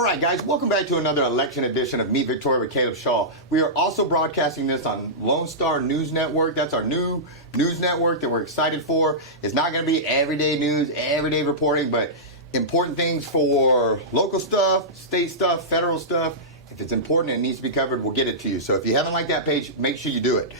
All right, guys, welcome back to another election edition of Meet Victoria with Caleb Shaw. We are also broadcasting this on Lone Star News Network. That's our new news network that we're excited for. It's not going to be everyday news, everyday reporting, but important things for local stuff, state stuff, federal stuff. If it's important and it needs to be covered, we'll get it to you. So if you haven't liked that page, make sure you do it.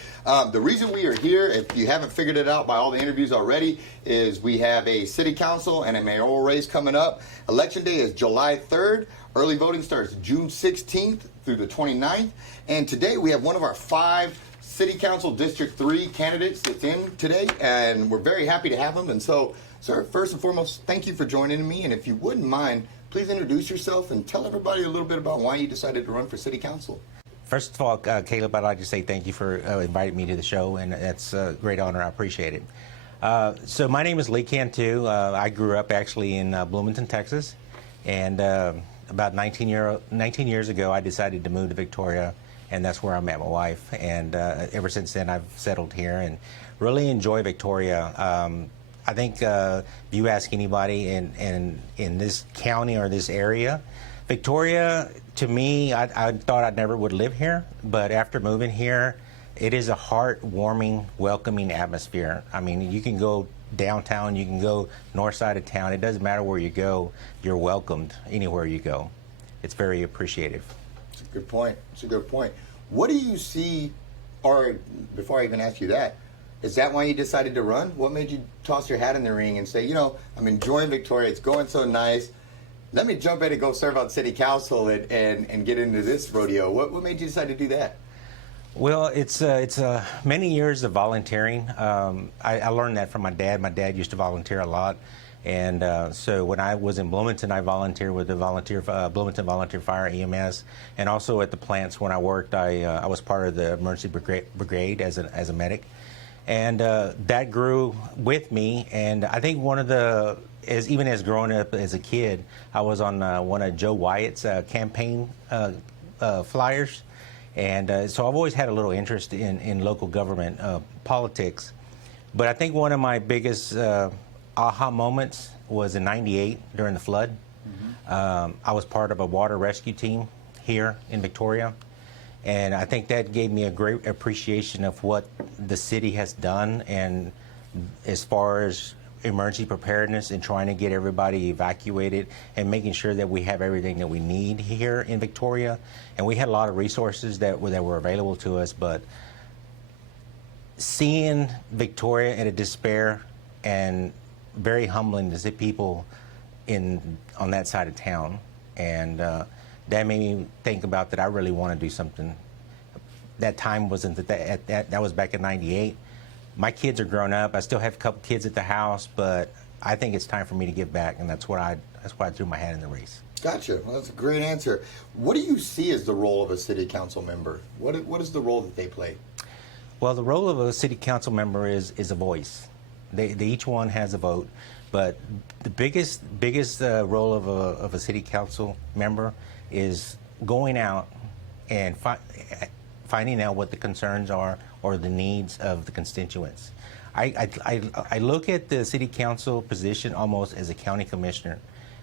The reason we are here, if you haven't figured it out by all the interviews already, is we have a city council and a mayoral race coming up. Election day is July 3rd. Early voting starts June 16th through the 29th. And today we have one of our 5 City Council District 3 candidates that's in today, and we're very happy to have them. And so, sir, first and foremost, thank you for joining me. And if you wouldn't mind, please introduce yourself and tell everybody a little bit about why you decided to run for City Council. First of all, Caleb, I'd like to say thank you for inviting me to the show, and it's a great honor. I appreciate it. So my name is Lee Cantu. I grew up actually in Bloomington, Texas, and about 19 years ago, I decided to move to Victoria, and that's where I met my wife. And ever since then, I've settled here and really enjoy Victoria. I think if you ask anybody in this county or this area, Victoria, to me, I thought I never would live here, but after moving here, it is a heartwarming, welcoming atmosphere. I mean, you can go downtown, you can go north side of town. It doesn't matter where you go, you're welcomed anywhere you go. It's very appreciative. It's a good point. It's a good point. What do you see, or before I even ask you that, is that why you decided to run? What made you toss your hat in the ring and say, you know, I'm enjoying Victoria, it's going so nice, let me jump in and go serve on City Council and get into this rodeo? What made you decide to do that? Well, it's many years of volunteering. I learned that from my dad. My dad used to volunteer a lot. And so when I was in Bloomington, I volunteered with the Bloomington Volunteer Fire EMS, and also at the plants when I worked, I was part of the emergency brigade as a medic. And that grew with me, and I think one of the, even as growing up as a kid, I was on one of Joe Wyatt's campaign flyers, and so I've always had a little interest in local government politics. But I think one of my biggest aha moments was in '98 during the flood. Mm-hmm. I was part of a water rescue team here in Victoria. And I think that gave me a great appreciation of what the city has done, and as far as emergency preparedness and trying to get everybody evacuated and making sure that we have everything that we need here in Victoria. And we had a lot of resources that were available to us, but seeing Victoria in a despair, and very humbling to see people on that side of town, and that made me think about that I really want to do something. That time wasn't that was back in '98. My kids are grown up. I still have a couple kids at the house, but I think it's time for me to give back, and that's why I threw my hat in the race. Gotcha. Well, that's a great answer. What do you see as the role of a city council member? What is the role that they play? Well, the role of a city council member is a voice. They each one has a vote, but the biggest role of a city council member is going out and finding out what the concerns are or the needs of the constituents. I look at the city council position almost as a county commissioner.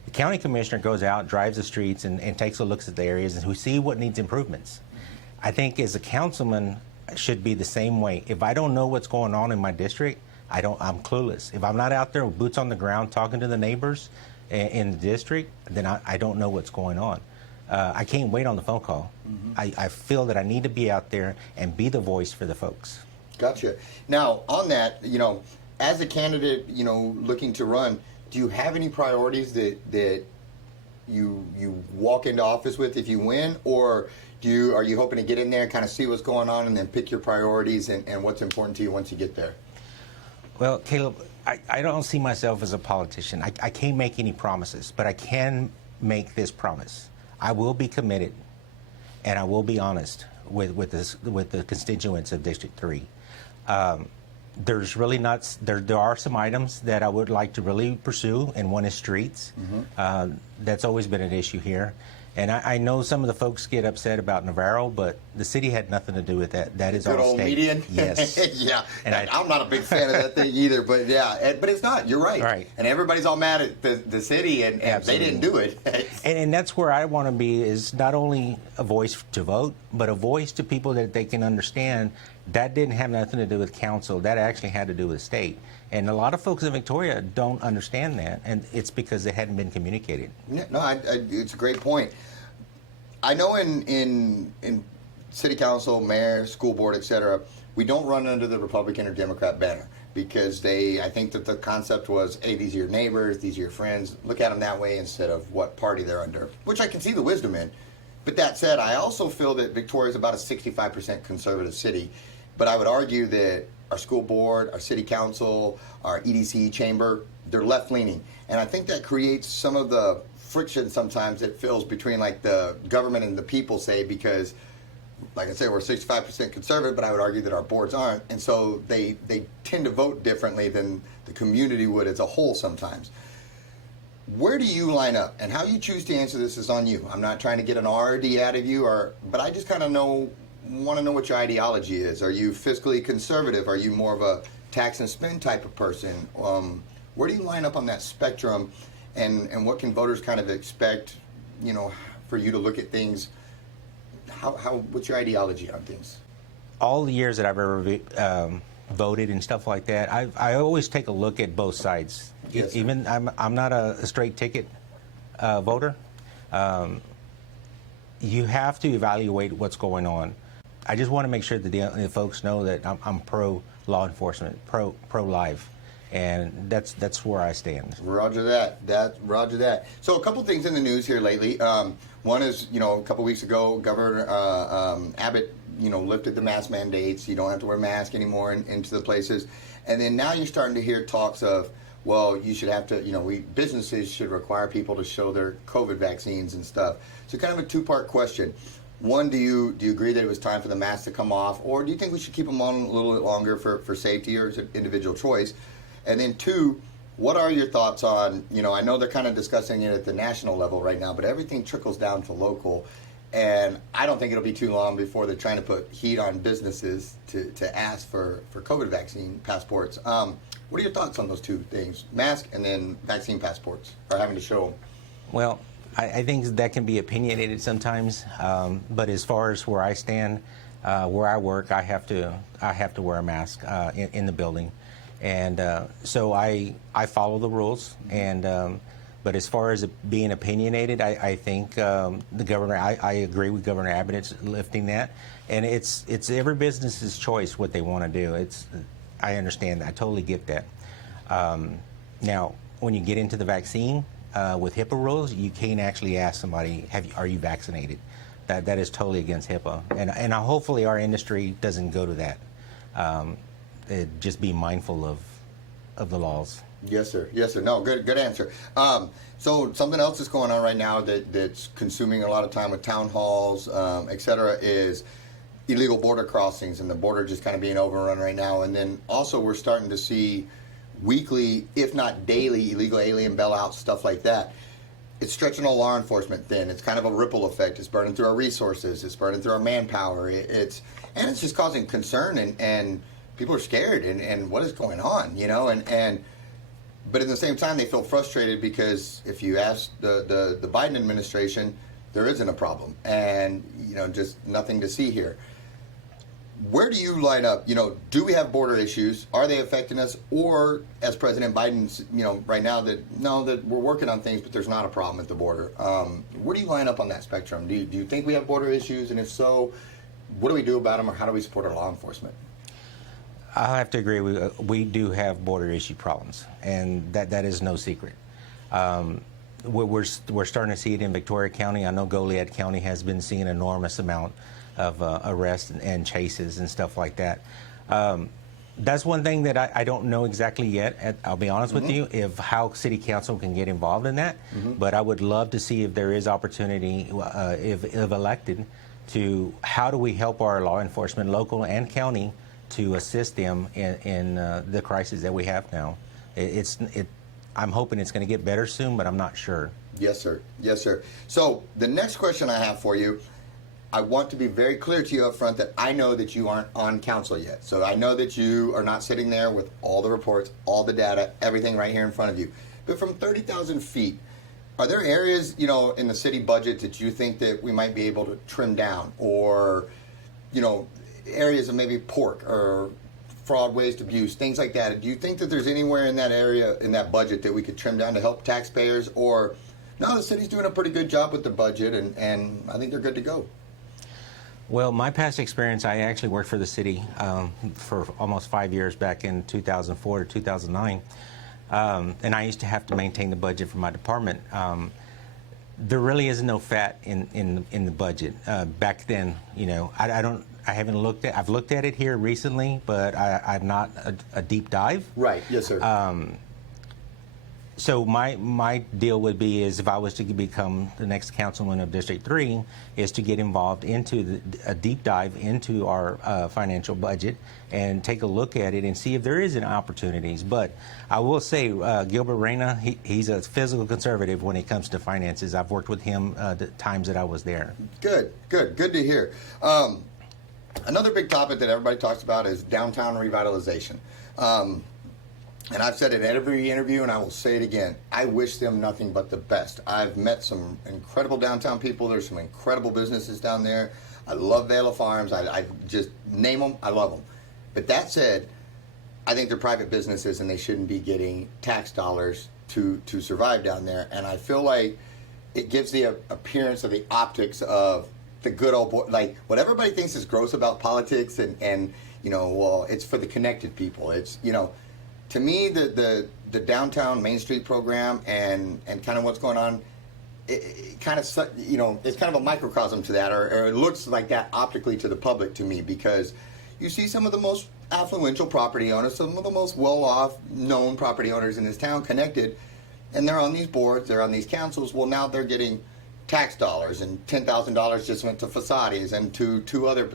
The county commissioner goes out, drives the streets, and takes a look at the areas and who see what needs improvements. I think as a councilman, I should be the same way. If I don't know what's going on in my district, I'm clueless. If I'm not out there with boots on the ground talking to the neighbors in the district, then I don't know what's going on. I can't wait on the phone call. Mm-hmm. I feel that I need to be out there and be the voice for the folks. Gotcha. Now, on that, as a candidate, looking to run, do you have any priorities that you walk into office with if you win, or are you hoping to get in there and kind of see what's going on and then pick your priorities and what's important to you once you get there? Well, Caleb, I don't see myself as a politician. I can't make any promises, but I can make this promise. I will be committed, and I will be honest with the constituents of District 3. there's really not, there are some items that I would like to really pursue, and one is streets. That's always been an issue here. And I know some of the folks get upset about Mayoral, but the city had nothing to do with that. That is Good all old state. median. Yes. Yeah. And I'm not a big fan of that thing either, but yeah, but it's not. You're right. Right. And everybody's all mad at the city, and they didn't do it. And that's where I want to be, is not only a voice to vote, but a voice to people that they can understand that didn't have nothing to do with council. That actually had to do with state. And a lot of folks in Victoria don't understand that, and it's because it hadn't been communicated. Yeah, no, it's a great point. I know in city council, mayor, school board, etc., we don't run under the Republican or Democrat banner, because I think that the concept was, hey, these are your neighbors, these are your friends, look at them that way instead of what party they're under, which I can see the wisdom in. But that said, I also feel that Victoria is about a 65% conservative city, but I would argue that our school board, our city council, our EDC chamber, they're left-leaning. And I think that creates some of the friction sometimes it feels between like the government and the people, say, because like I said, we're 65% conservative, but I would argue that our boards aren't. And so they tend to vote differently than the community would as a whole sometimes. Where do you line up? And how you choose to answer this is on you. I'm not trying to get an RD out of you, but I just kind of want to know what your ideology is. Are you fiscally conservative? Are you more of a tax and spend type of person? Where do you line up on that spectrum? And what can voters kind of expect, for you to look at things? What's your ideology on things? All the years that I've ever voted and stuff like that, I always take a look at both sides. Yes, even I'm not a straight ticket voter. You have to evaluate what's going on. I just want to make sure that the folks know that I'm pro law enforcement, pro life. And that's where I stand. Roger that. Roger that. So a couple things in the news here lately. One is, a couple weeks ago, Governor Abbott, lifted the mask mandates. You don't have to wear masks anymore into the places. And then now you're starting to hear talks of, well, you should have to, businesses should require people to show their COVID vaccines and stuff. So kind of a two-part question. One, do you agree that it was time for the masks to come off, or do you think we should keep them on a little bit longer for safety, or is it individual choice? And then two, what are your thoughts on, I know they're kind of discussing it at the national level right now, but everything trickles down to local. And I don't think it'll be too long before they're trying to put heat on businesses to ask for COVID vaccine passports. What are your thoughts on those two things, mask and then vaccine passports, or having to show them? Well, I think that can be opinionated sometimes, but as far as where I stand, where I work, I have to wear a mask in the building. And so I follow the rules, and but as far as it being opinionated, I think the governor, I agree with Governor Abbott. It's lifting that, and it's every business's choice what they want to do. I understand that. I totally get that. Now, when you get into the vaccine with HIPAA rules, you can't actually ask somebody, are you vaccinated? That is totally against HIPAA, and hopefully our industry doesn't go to that. Just be mindful of the laws. Yes, sir. Yes, sir. No, good answer. So something else that's going on right now that's consuming a lot of time with town halls, et cetera, is illegal border crossings, and the border just kind of being overrun right now. And then also we're starting to see weekly, if not daily, illegal alien bailouts, stuff like that. It's stretching our law enforcement thin. It's kind of a ripple effect. It's burning through our resources. It's burning through our manpower. It's just causing concern, and people are scared, and what is going on, but at the same time they feel frustrated because if you ask the Biden administration, there isn't a problem, and just nothing to see here. Where do you line up? Do we have border issues? Are they affecting us? Or as President Biden's, right now that we're working on things, but there's not a problem at the border. Where do you line up on that spectrum? Do you think we have border issues? And if so, what do we do about them, or how do we support our law enforcement? I have to agree. We do have border issue problems, and that is no secret. We're starting to see it in Victoria County. I know Goliad County has been seeing an enormous amount of arrests and chases and stuff like that. That's one thing that I don't know exactly yet. I'll be honest with you, if how City Council can get involved in that. But I would love to see if there is opportunity, if elected, to how do we help our law enforcement, local and county, to assist them in the crisis that we have now. I'm hoping it's going to get better soon, but I'm not sure. Yes, sir. Yes, sir. So the next question I have for you, I want to be very clear to you up front that I know that you aren't on council yet. So I know that you are not sitting there with all the reports, all the data, everything right here in front of you. But from 30,000 feet, are there areas, in the city budget that you think that we might be able to trim down, or, areas of maybe pork or fraud, waste, abuse, things like that? Do you think that there's anywhere in that area, in that budget, that we could trim down to help taxpayers? Or, no, the city's doing a pretty good job with the budget, and I think they're good to go? Well, my past experience, I actually worked for the city for almost 5 years back in 2004 to 2009. And I used to have to maintain the budget for my department. There really is no fat in the budget. Back then, I've looked at it here recently, but I'm not a deep dive. Right. Yes, sir. So my deal would be is if I was to become the next councilman of District 3 is to get involved into a deep dive into our financial budget and take a look at it and see if there is any opportunities. But I will say Gilbert Reyna, he's a physical conservative when it comes to finances. I've worked with him the times that I was there. Good to hear. Another big topic that everybody talks about is downtown revitalization. And I've said it in every interview, and I will say it again. I wish them nothing but the best. I've met some incredible downtown people. There's some incredible businesses down there. I love Vela Farms. I just name them. I love them. But that said, I think they're private businesses, and they shouldn't be getting tax dollars to survive down there. And I feel like it gives the appearance of the optics of the good old boy, like what everybody thinks is gross about politics, and well, it's for the connected people. It's to me, the downtown Main Street program and kind of what's going on, it kind of, it's kind of a microcosm to that, or it looks like that optically to the public to me, because you see some of the most affluential property owners, some of the most well-off known property owners in this town connected, and they're on these boards, they're on these councils. Well, now they're getting tax dollars, and $10,000 just went to Facades and to two other,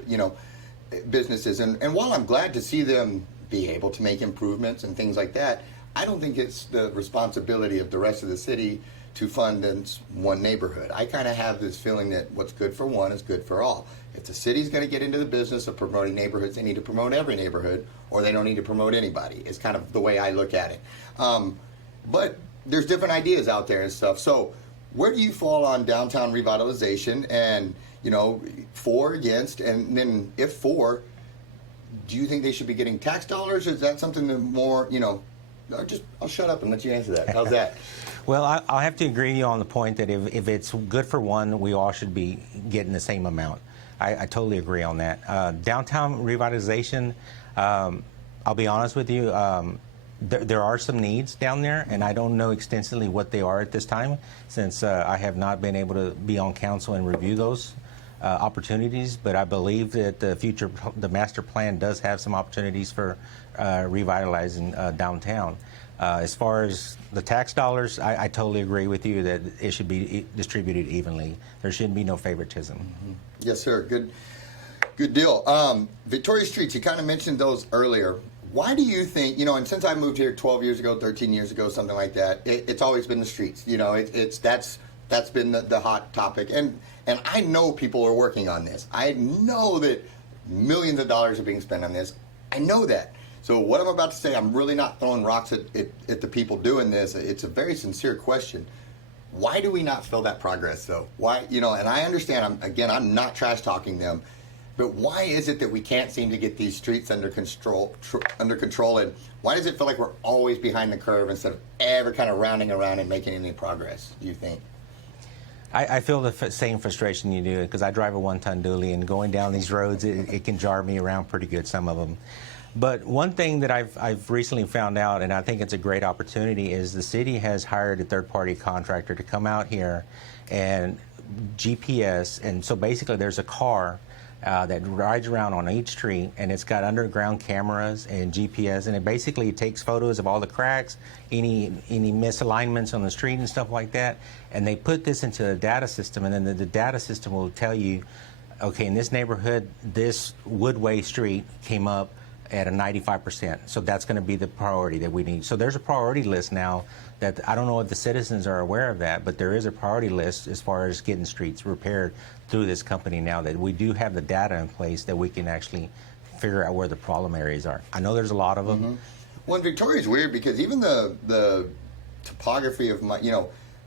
businesses. And while I'm glad to see them be able to make improvements and things like that, I don't think it's the responsibility of the rest of the city to fund in one neighborhood. I kind of have this feeling that what's good for one is good for all. If the city's going to get into the business of promoting neighborhoods, they need to promote every neighborhood, or they don't need to promote anybody. It's kind of the way I look at it. But there's different ideas out there and stuff. So where do you fall on downtown revitalization, and for, against, and then if for, do you think they should be getting tax dollars, or is that something that more, I'll shut up and let you answer that. How's that? Well, I'll have to agree with you on the point that if it's good for one, we all should be getting the same amount. I totally agree on that. Downtown revitalization, I'll be honest with you, there are some needs down there, and I don't know extensively what they are at this time, since I have not been able to be on council and review those opportunities, but I believe that the master plan does have some opportunities for revitalizing downtown. As far as the tax dollars, I totally agree with you that it should be distributed evenly. There shouldn't be no favoritism. Mm-hmm. Yes, sir. Good deal. Victoria Streets, you kind of mentioned those earlier. Why do you think, and since I moved here 12 years ago, 13 years ago, something like that, it's always been the streets. That's been the hot topic. And I know people are working on this. I know that millions of dollars are being spent on this. I know that. So what I'm about to say, I'm really not throwing rocks at the people doing this. It's a very sincere question. Why do we not feel that progress, though? Why, and I understand, I'm not trash talking them, but why is it that we can't seem to get these streets under control, and why does it feel like we're always behind the curve instead of ever kind of rounding around and making any progress, do you think? I feel the same frustration you do, because I drive a one-ton dually, and going down these roads, it can jar me around pretty good, some of them. But one thing that I've recently found out, and I think it's a great opportunity, is the city has hired a third-party contractor to come out here and GPS, and so basically there's a car that rides around on each street, and it's got underground cameras and GPS, and it basically takes photos of all the cracks, any misalignments on the street and stuff like that, and they put this into a data system, and then the data system will tell you, okay, in this neighborhood, this Woodway Street came up, at a 95%. So that's going to be the priority that we need. So there's a priority list now that I don't know if the citizens are aware of that, but there is a priority list as far as getting streets repaired through this company now that we do have the data in place that we can actually figure out where the problem areas are. I know there's a lot of them. Mm-hmm. Well, in Victoria is weird because even the topography of my,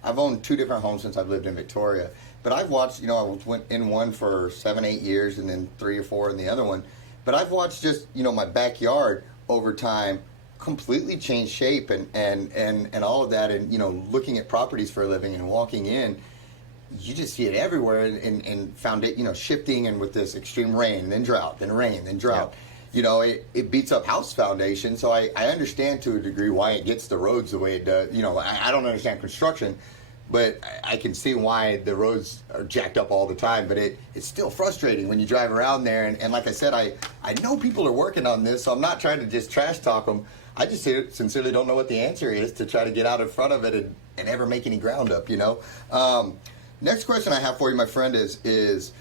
I've owned 2 different homes since I've lived in Victoria, but I've watched, I went in one for 7-8 years and then 3 or 4 in the other one. But I've watched just, my backyard over time completely change shape and all of that. And, looking at properties for a living and walking in, you just see it everywhere and found it, shifting and with this extreme rain, then drought, then rain, then drought. Yep. It beats up house foundation. So I understand to a degree why it gets the roads the way it does. I don't understand construction, but I can see why the roads are jacked up all the time. But it's still frustrating when you drive around there. And like I said, I know people are working on this, so I'm not trying to just trash talk them. I just sincerely don't know what the answer is to try to get out in front of it and ever make any ground up, Next question I have for you, my friend, is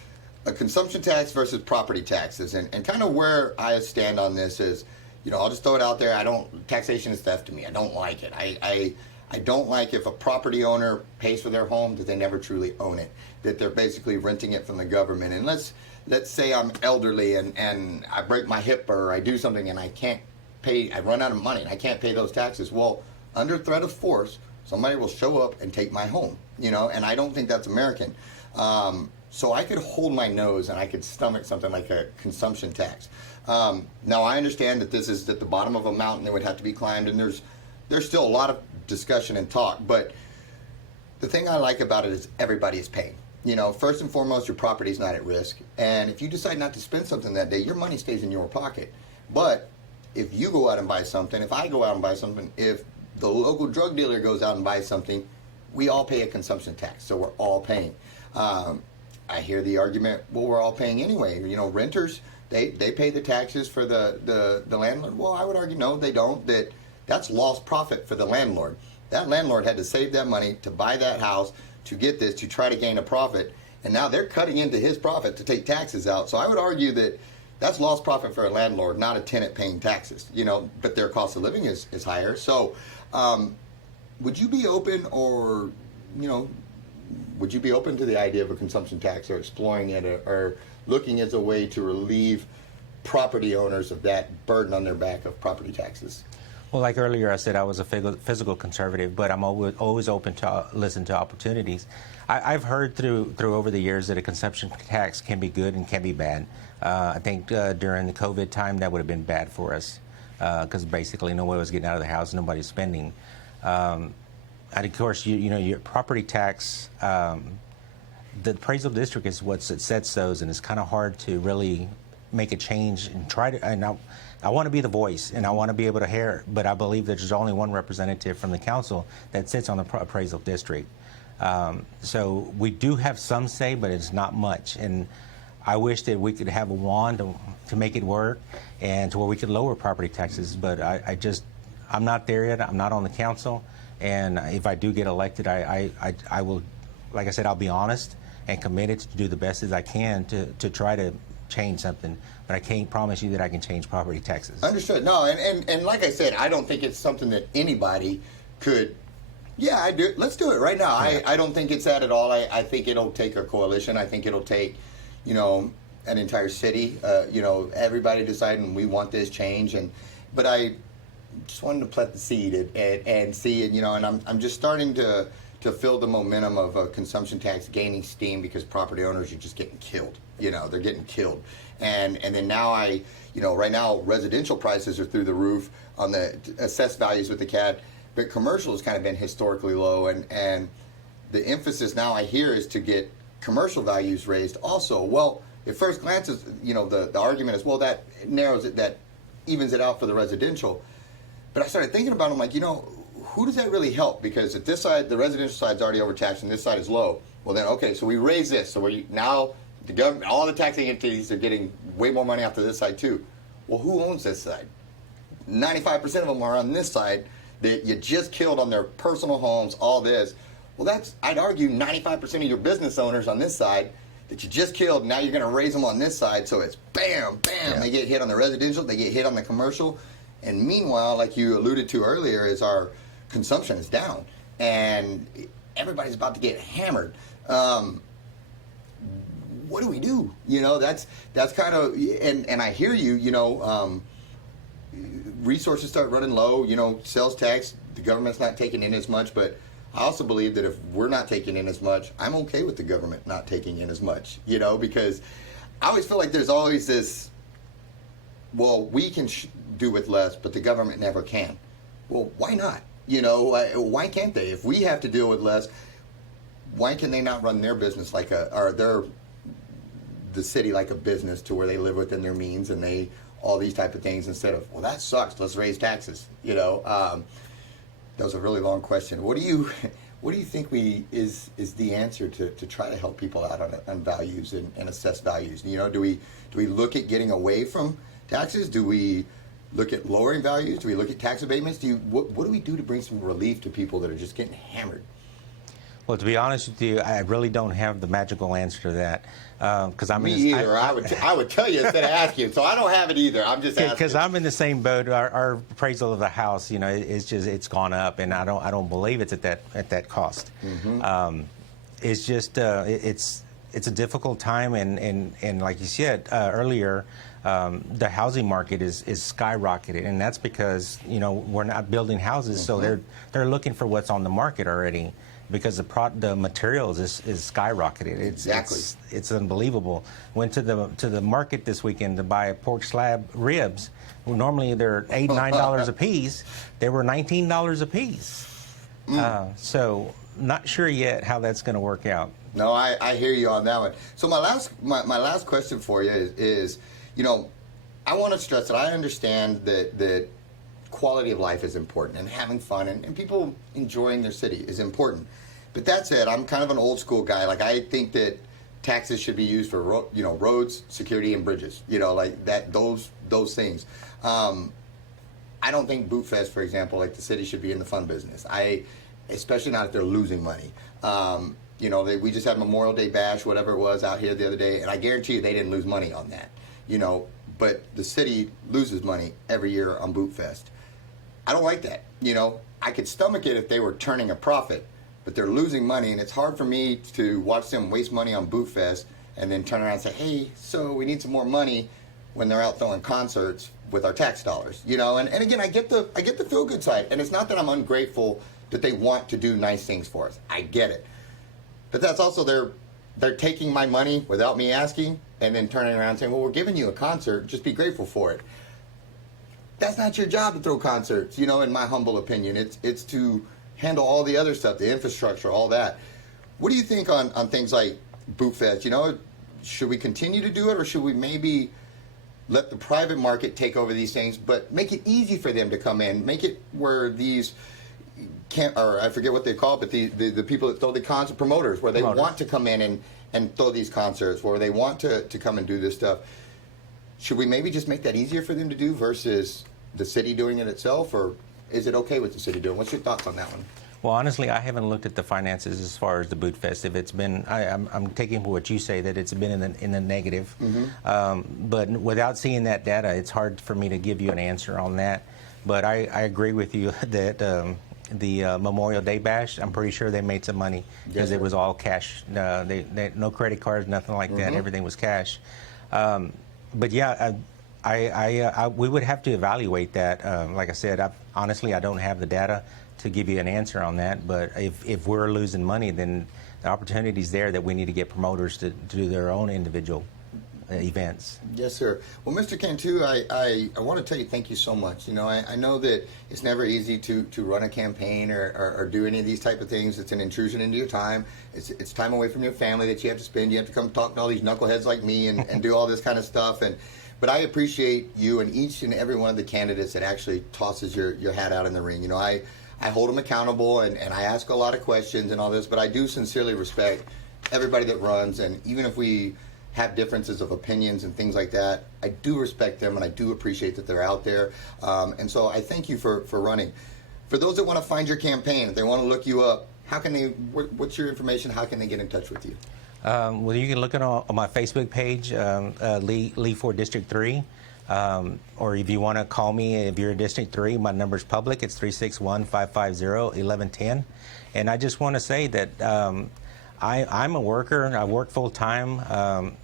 a consumption tax versus property taxes. And kind of where I stand on this is, I'll just throw it out there. Taxation is theft to me. I don't like it. I don't like if a property owner pays for their home that they never truly own it, that they're basically renting it from the government. And let's say I'm elderly and I break my hip or I do something and I can't pay, I run out of money and I can't pay those taxes. Well, under threat of force, somebody will show up and take my home, and I don't think that's American. So I could hold my nose and I could stomach something like a consumption tax. Now I understand that this is at the bottom of a mountain that would have to be climbed, and there's still a lot of discussion and talk, but the thing I like about it is everybody is paying. First and foremost, your property is not at risk, and if you decide not to spend something that day, your money stays in your pocket. But if you go out and buy something, if I go out and buy something, if the local drug dealer goes out and buys something, we all pay a consumption tax, so we're all paying. I hear the argument, well, we're all paying anyway. Renters, they pay the taxes for the landlord. Well, I would argue, no, they don't. That's lost profit for the landlord. That landlord had to save that money to buy that house, to get this, to try to gain a profit, and now they're cutting into his profit to take taxes out. So I would argue that that's lost profit for a landlord, not a tenant paying taxes, but their cost of living is higher. So would you be open would you be open to the idea of a consumption tax or exploring it or looking as a way to relieve property owners of that burden on their back of property taxes? Well, like earlier I said, I was a physical conservative, but I'm always open to listen to opportunities. I've heard through over the years that a consumption tax can be good and can be bad. I think during the COVID time that would have been bad for us because basically nobody was getting out of the house, nobody's spending. And of course, your property tax, the appraisal district is what sets those, and it's kind of hard to really make a change and try to. And I want to be the voice, and I want to be able to hear, but I believe that there's only one representative from the council that sits on the appraisal district. So we do have some say, but it's not much. And I wish that we could have a wand to make it work and to where we could lower property taxes, but I'm not there yet. I'm not on the council. And if I do get elected, I will, like I said, I'll be honest and committed to do the best as I can to try to change something. But I can't promise you that I can change property taxes. Understood. No, and like I said, I don't think it's something that anybody could. Yeah, I do. Let's do it right now. Yeah. I don't think it's that at all. I think it'll take a coalition. I think it'll take, an entire city. Everybody deciding we want this change. But I just wanted to plant the seed and see it. And I'm just starting to feel the momentum of a consumption tax gaining steam because property owners are just getting killed. They're getting killed. And then now right now residential prices are through the roof on the assessed values with the CAD, but commercial has kind of been historically low, and the emphasis now I hear is to get commercial values raised also. Well, at first glance, the argument is, well, that narrows it, that evens it out for the residential. But I started thinking about it, I'm like, who does that really help? Because at this side, the residential side's already overtaxed and this side is low. Well then, okay, so we raise this. So now the government, all the taxing entities are getting way more money off to this side too. Well, who owns this side? 95% of them are on this side that you just killed on their personal homes, all this. Well, I'd argue 95% of your business owners on this side, that you just killed. Now you're going to raise them on this side, so it's bam, bam. Yeah. They get hit on the residential, they get hit on the commercial, and meanwhile, like you alluded to earlier, is our consumption is down, and everybody's about to get hammered. What do we do? You know, that's kind of, and I hear you. You know, resources start running low. You know, sales tax, the government's not taking in as much, but I also believe that if we're not taking in as much, I'm okay with the government not taking in as much, you know, because I always feel like there's always this, well, we can do with less, but the government never can. Well, why not? You know, why can't they? If we have to deal with less, why can they not run their business like the city like a business to where they live within their means and all these type of things instead of, well, that sucks, let's raise taxes, you know. That was a really long question. What do you think is the answer to try to help people out on values and assess values? You know, do we look at getting away from taxes? Do we look at lowering values? Do we look at tax abatements? What do we do to bring some relief to people that are just getting hammered? Well, to be honest with you, I really don't have the magical answer to that. Because I'm Me either. I would tell you instead of ask you. So I don't have it either. I'm just asking. Because I'm in the same boat. Our appraisal of the house, you know, it's gone up, and I don't believe it's at that cost. Mm-hmm. It's just it's a difficult time, and like you said earlier, the housing market is skyrocketed, and that's because, you know, we're not building houses, mm-hmm. so they're looking for what's on the market already. Because the materials is skyrocketed. It's unbelievable. Went to the market this weekend to buy a pork slab ribs. Well, normally they're $8-9 a piece. They were $19 a piece. So not sure yet how that's going to work out. No, I hear you on that one. So my last question for you is, you know, I want to stress that I understand that quality of life is important, and having fun and people enjoying their city is important. But that said, I'm kind of an old school guy. Like, I think that taxes should be used for roads, security, and bridges. You know, like that those things. I don't think Boot Fest, for example, like the city should be in the fun business. Especially not if they're losing money. You know, we just had Memorial Day Bash, whatever it was, out here the other day, and I guarantee you they didn't lose money on that. You know, but the city loses money every year on Boot Fest. I don't like that. You know, I could stomach it if they were turning a profit, but they're losing money, and it's hard for me to watch them waste money on Boot Fest and then turn around and say, hey, so we need some more money when they're out throwing concerts with our tax dollars. You know, and again, I get the feel-good side, and it's not that I'm ungrateful that they want to do nice things for us. I get it. But that's also they're taking my money without me asking and then turning around and saying, well, we're giving you a concert, just be grateful for it. That's not your job to throw concerts, you know, in my humble opinion. It's to handle all the other stuff, the infrastructure, all that. What do you think on things like Boot Fest? You know, should we continue to do it, or should we maybe let the private market take over these things, but make it easy for them to come in, make it where these or I forget what they call it, but the people that throw the concert, promoters, where they want to come in and throw these concerts, where they want to come and do this stuff. Should we maybe just make that easier for them to do versus the city doing it itself, or is it okay with the city doing it? What's your thoughts on that one? Well, honestly, I haven't looked at the finances as far as the Boot Fest. If it's been, I'm taking what you say that it's been in the negative. Mm-hmm. But without seeing that data, it's hard for me to give you an answer on that. But I agree with you that the Memorial Day Bash, I'm pretty sure they made some money because it was all cash. They no credit cards, nothing like that. Mm-hmm. Everything was cash. But yeah, we would have to evaluate that. Like I said, honestly, I don't have the data to give you an answer on that. But if we're losing money, then the opportunity's there that we need to get promoters to do their own individual events. Yes, sir. Well, Mr. Cantu, I want to tell you thank you so much. You know, I know that it's never easy to run a campaign or do any of these type of things. It's an intrusion into your time. It's time away from your family that you have to spend. You have to come talk to all these knuckleheads like me and do all this kind of stuff. But I appreciate you and each and every one of the candidates that actually tosses your hat out in the ring. You know, I hold them accountable and I ask a lot of questions and all this, but I do sincerely respect everybody that runs, and even if we have differences of opinions and things like that, I do respect them and I do appreciate that they're out there. And so I thank you for running. For those that want to find your campaign, if they want to look you up, how can they? What's your information? How can they get in touch with you? Well, you can look on my Facebook page, Lee for District 3. Or if you want to call me, if you're in District 3, my number's public. It's 361-550-1110. And I just want to say that I'm a worker. I work full time,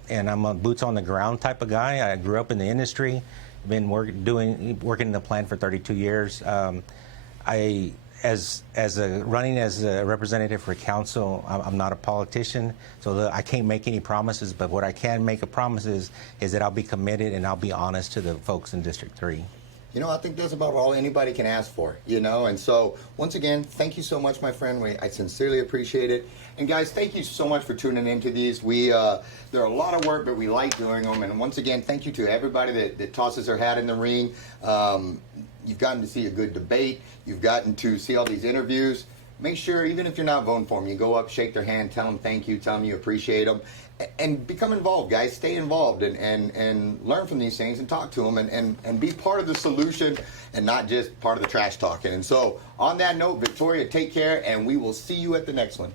and I'm a boots on the ground type of guy. I grew up in the industry, been working in the plant for 32 years. Running as a representative for council, I'm not a politician, so I can't make any promises. But what I can make a promise is that I'll be committed and I'll be honest to the folks in District 3. I think that's about all anybody can ask for, And so, once again, thank you so much, my friend. I sincerely appreciate it. And guys, thank you so much for tuning into these. They're a lot of work, but we like doing them. And once again, thank you to everybody that tosses their hat in the ring. You've gotten to see a good debate. You've gotten to see all these interviews. Make sure, even if you're not voting for them, you go up, shake their hand, tell them thank you, tell them you appreciate them, and become involved, guys. Stay involved and learn from these things and talk to them and be part of the solution and not just part of the trash talking. And so, on that note, Victoria, take care, and we will see you at the next one.